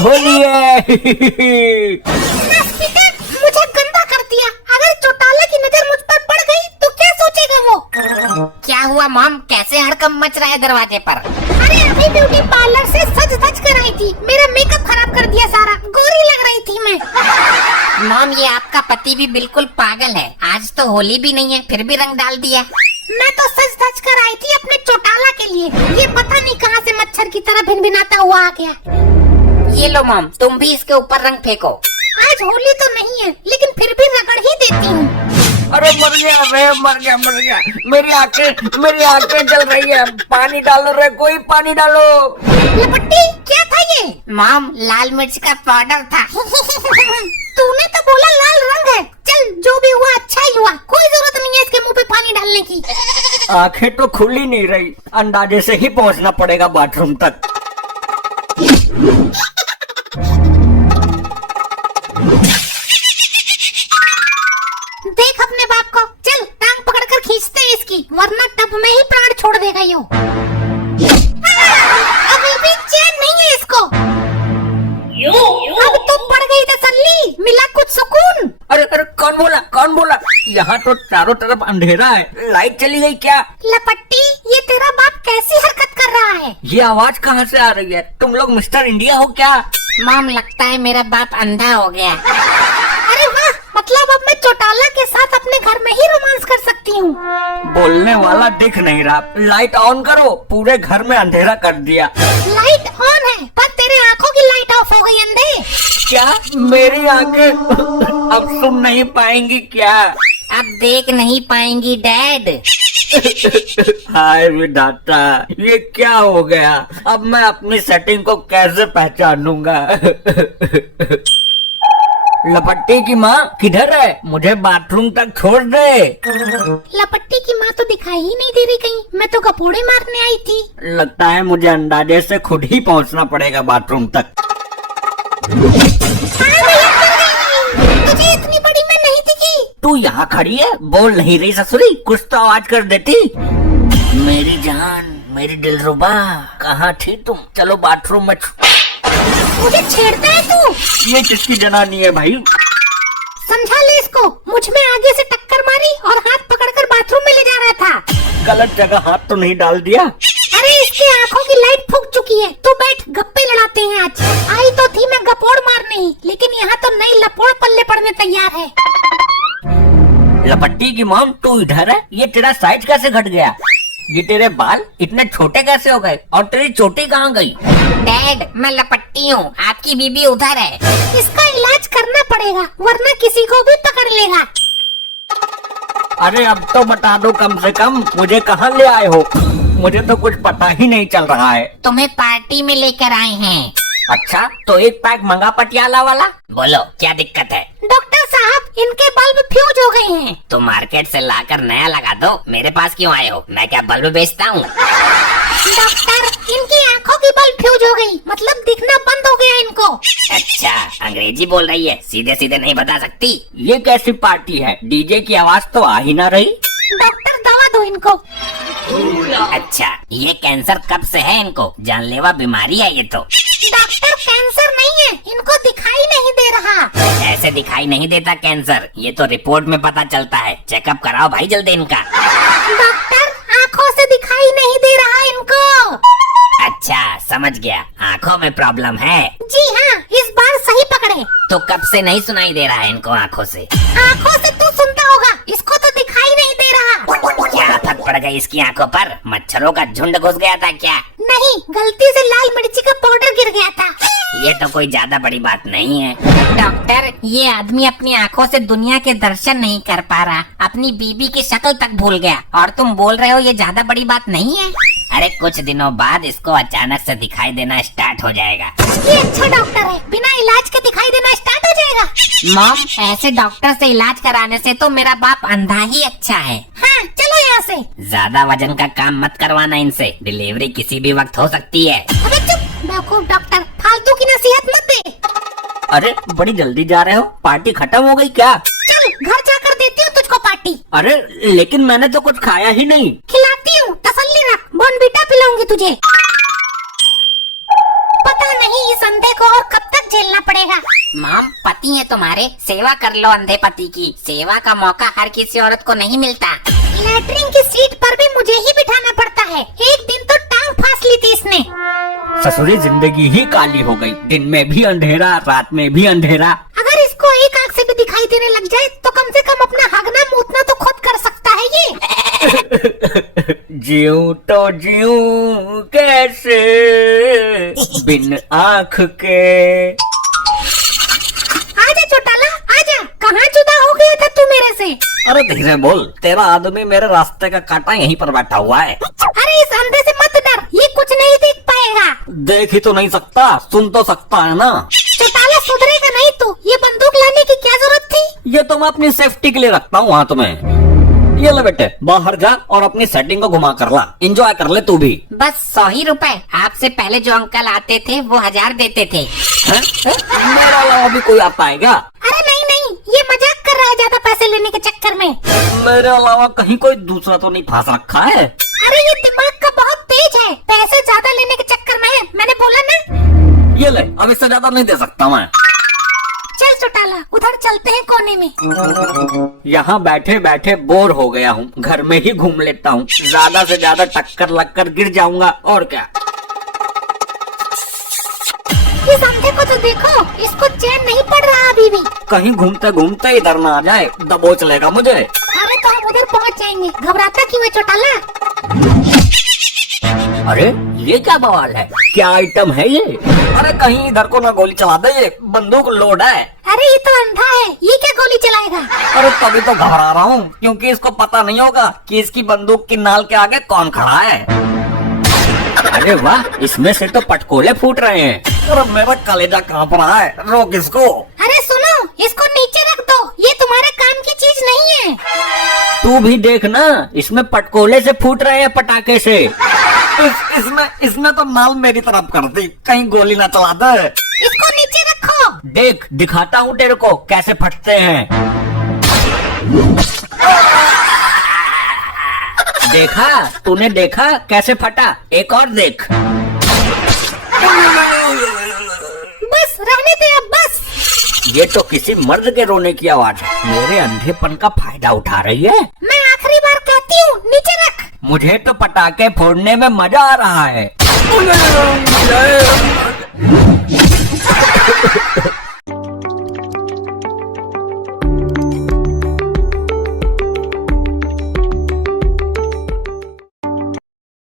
होली है। मुझे गंदा कर दिया। अगर चौटाला की नजर मुझ पर पड़ गई तो क्या सोचेगा वो? क्या हुआ मॉम, कैसे हड़कंप मच रहा है दरवाजे पर? अरे अभी ब्यूटी पार्लर से सज धज कर आई थी, मेरा मेकअप खराब कर दिया सारा, गोरी लग रही थी मैं। मॉम, ये आपका पति भी बिल्कुल पागल है। आज तो होली भी नहीं है, फिर भी रंग डाल दिया। मैं तो सज धज कर आई थी अपने चौटाला के लिए, ये पता नहीं कहां से मच्छर की तरह भिनभिनाता हुआ आ गया। ये लो मॉम, तुम भी इसके ऊपर रंग फेंको। आज होली तो नहीं है लेकिन फिर भी रगड़ ही देती हूँ। अरे मर गया रे, मर गया। मेरी आंखें जल रही है। पानी डालो रे, कोई पानी डालो। लपट्टी, क्या था ये? मॉम, लाल मिर्च का पाउडर था। तूने तो बोला लाल रंग है। चल, जो भी हुआ अच्छा ही हुआ, कोई जरूरत नहीं है इसके मुंह पे पानी डालने की। आंखें तो खुल ही नहीं रही, अंदाजे से ही पहुंचना पड़ेगा बाथरूम तक। देख अपने बाप को, चल टांग पकड़कर खींचते हैं इसकी, वरना टब में ही प्राण छोड़ देगा यो। अभी भी चैन नहीं है इसको। अब तो पड़ गई तसल्ली, मिला कुछ सुकून। अरे कौन बोला? यहाँ तो चारों तरफ अंधेरा है, लाइट चली गई क्या? लपट्टी, ये तेरा बाप कैसी हरकत कर रहा है? ये आवाज कहाँ से आ रही है? तुम लोग मिस्टर इंडिया हो क्या? मॉम, लगता है मेरा बाप अंधा हो गया। अरे वाह, मतलब अब मैं चौटाला के साथ अपने घर में ही रोमांस कर सकती हूँ। बोलने वाला दिख नहीं रहा। लाइट ऑन करो, पूरे घर में अंधेरा कर दिया। लाइट ऑन है पर तेरे आँखों की लाइट ऑफ हो गई अंधे। क्या मेरी आंखें अब सुन नहीं पाएंगी क्या? अब देख नहीं पाएंगी डैड। हाय विधाता, ये क्या हो गया? अब मैं अपनी सेटिंग को कैसे पहचानूंगा? लपट्टी की माँ किधर है? मुझे बाथरूम तक छोड़ दे। लपट्टी की माँ तो दिखाई ही नहीं दे रही कहीं, मैं तो गपोड़े मारने आई थी। लगता है मुझे अंदाजे से खुद ही पहुँचना पड़ेगा बाथरूम तक। तुझे इतनी बड़ी मैं नहीं दिखी। तू यहाँ खड़ी है, बोल नहीं रही ससुरी? कुछ तो आवाज कर देती। मेरी जान, मेरी दिलरुबा, कहाँ थी तुम? चलो बाथरूम में। मुझे छेड़ता है तू? ये किसकी जनानी है भाई? समझा ले इसको, मुझ में आगे से टक्कर मारी और हाथ पकड़कर बाथरूम में ले जा रहा था। गलत जगह हाथ तो नहीं डाल दिया? अरे इसकी आंखों की लाइट फूक चुकी है। तू बैठ, गप्पे लड़ाते हैं आज। आई तो थी मैं गपोड़ मारने ही, लेकिन यहाँ तो नई लपोड़ पल्ले पड़ने तैयार है। लपट्टी की मॉम, तू इधर है? ये तेरा साइज कैसे घट गया? ये तेरे बाल इतने छोटे कैसे हो गए? और तेरी चोटी कहाँ गई? डैड, मैं लपट्टी हूँ, आपकी बीबी उधर है। इसका इलाज करना पड़ेगा वरना किसी को भी पकड़ लेगा। अरे अब तो बता दो कम से कम, मुझे कहाँ ले आए हो? मुझे तो कुछ पता ही नहीं चल रहा है। तुम्हें पार्टी में लेकर आए हैं। अच्छा, तो एक पैक मंगा पटियाला वाला। बोलो, क्या दिक्कत है? डॉक्टर साहब, इनके बल्ब फ्यूज हो गए हैं। तो मार्केट से लाकर नया लगा दो। मेरे पास क्यों आए हो? मैं क्या बल्ब बेचता हूँ? डॉक्टर, इनकी आंखों की बल्ब फ्यूज हो गई, मतलब दिखना बंद हो गया इनको। अच्छा, अंग्रेजी बोल रही है, सीधे सीधे नहीं बता सकती। ये कैसी पार्टी है? डीजे की आवाज तो आ ही ना रही। डॉक्टर, दवा दो इनको। अच्छा, ये कैंसर कब से है इनको? जानलेवा बीमारी है ये तो। डॉक्टर, कैंसर नहीं है, इनको दिखाई नहीं दे रहा। ऐसे दिखाई नहीं देता कैंसर, ये तो रिपोर्ट में पता चलता है। चेकअप कराओ भाई जल्दी इनका। डॉक्टर, आँखों से दिखाई नहीं दे रहा इनको। अच्छा, समझ गया, आँखों में प्रॉब्लम है। जी हाँ, इस बार सही पकड़े। तो कब से नहीं सुनाई दे रहा है इनको आँखों से? आँखों से तू सुनता होगा, इसको तो दिखाई नहीं दे रहा। क्या आफत पड़ गई इसकी आंखों पर? मच्छरों का झुंड घुस गया था क्या? नहीं, गलती से लाल मिर्ची का पाउडर गिर गया था। ये तो कोई ज्यादा बड़ी बात नहीं है। डॉक्टर, ये आदमी अपनी आंखों से दुनिया के दर्शन नहीं कर पा रहा, अपनी बीबी की शक्ल तक भूल गया, और तुम बोल रहे हो ये ज्यादा बड़ी बात नहीं है? अरे कुछ दिनों बाद इसको अचानक से दिखाई देना स्टार्ट हो जाएगा। ये अच्छा डॉक्टर है, बिना इलाज के दिखाई देना स्टार्ट हो जाएगा। मॉम, ऐसे डॉक्टर से इलाज कराने से तो मेरा बाप अंधा ही अच्छा है। हाँ, चलो यहाँ से। ज्यादा वजन का काम मत करवाना इनसे, डिलीवरी किसी भी वक्त हो सकती है। अबे चुप बेवकूफ डॉक्टर, फालतू की नसीहत मत दे। अरे बड़ी जल्दी जा रहे हो, पार्टी खत्म हो गई क्या? चल घर जाकर देती हूँ तुझको पार्टी। अरे लेकिन मैंने तो कुछ खाया ही नहीं। खिलाती हूँ, तसल्ली रख, बॉर्नवीटा पिलाऊंगी तुझे। पता नहीं इस अंधे को और कब तक मॉम, पति है तुम्हारे, सेवा कर लो अंधे पति की। सेवा का मौका हर किसी औरत को नहीं मिलता। लेटरिन की सीट पर भी मुझे ही बिठाना पड़ता है। एक दिन तो टांग फांस ली थी इसने। ससुरी जिंदगी ही काली हो गई, दिन में भी अंधेरा, रात में भी अंधेरा। अगर इसको एक आंख से भी दिखाई देने लग जाए तो कम से कम अपना हगना मूतना तो खुद कर सकता है ये। जीऊं तो जीऊं कैसे बिन आँख के। आजा चौटाला आजा, कहाँ जुदा हो गया था तू मेरे से? अरे धीरे बोल, तेरा आदमी मेरे रास्ते का कांटा यहीं पर बैठा हुआ है। अरे इस अंधे से मत डर, ये कुछ नहीं देख पाएगा। देख ही तो नहीं सकता, सुन तो सकता है ना। चौटाला सुधरेगा नहीं तू। ये बंदूक लाने की क्या जरूरत थी? ये तो मैं अपनी सेफ्टी के लिए रखता हूँ हाथ में। ये ले बेटे, बाहर जा और अपनी सेटिंग को घुमा कर ला, एंजॉय कर ले तू भी। बस 100 ही रुपए। आपसे पहले जो अंकल आते थे वो 1000 देते थे। हैं? मेरा अलावा भी कोई आता है क्या? अरे नहीं नहीं, ये मजाक कर रहा है ज्यादा पैसे लेने के चक्कर में। मेरे अलावा कहीं कोई दूसरा तो नहीं फंस रखा है? अरे ये दिमाग का बहुत तेज है, पैसे ज्यादा लेने के चक्कर में है, मैंने बोला ना। ये ले, अब इससे ज्यादा नहीं दे सकता मैं। चल चौटाला, उधर चलते हैं कोने में। यहाँ बैठे बैठे बोर हो गया हूँ, घर में ही घूम लेता हूँ। ज्यादा से ज्यादा टक्कर लगकर गिर जाऊंगा और क्या। इस अंधे को तो देखो, इसको चैन नहीं पड़ रहा अभी भी। कहीं घूमते घूमते इधर ना आ जाए, दबोच लेगा मुझे। अरे तो हम उधर पहुँच जाएंगे, घबराता क्यों है चौटाला? अरे ये क्या बवाल है, क्या आइटम है ये? अरे कहीं इधर को ना गोली चला दे, ये बंदूक लोड है। अरे ये तो अंधा है, ये क्या गोली चलाएगा? अरे तभी तो घबरा रहा हूँ, क्योंकि इसको पता नहीं होगा कि इसकी बंदूक की नाल के आगे कौन खड़ा है। अरे वाह, इसमें से तो पटकोले फूट रहे हैं। अरे मेरा कलेजा कांप रहा है, रोक इसको। अरे सुनो, इसको नीचे रख दो, ये तुम्हारे काम की चीज नहीं है। तू भी देख ना, इसमें पटकोले से फूट रहे हैं, पटाखे से। इसने तो नाल मेरी तरफ कर दी, कहीं गोली ना चला दे। इसको नीचे रखो। देख, दिखाता हूँ तेरे को कैसे फटते हैं। देखा, तूने देखा कैसे फटा? एक और देख। बस रहने दे अब, बस। ये तो किसी मर्द के रोने की आवाज है, मेरे अंधेपन का फायदा उठा रही है। मैं आखिरी बार कहती हूँ, नीचे रख। मुझे तो पटाखे फोड़ने में मजा आ रहा है।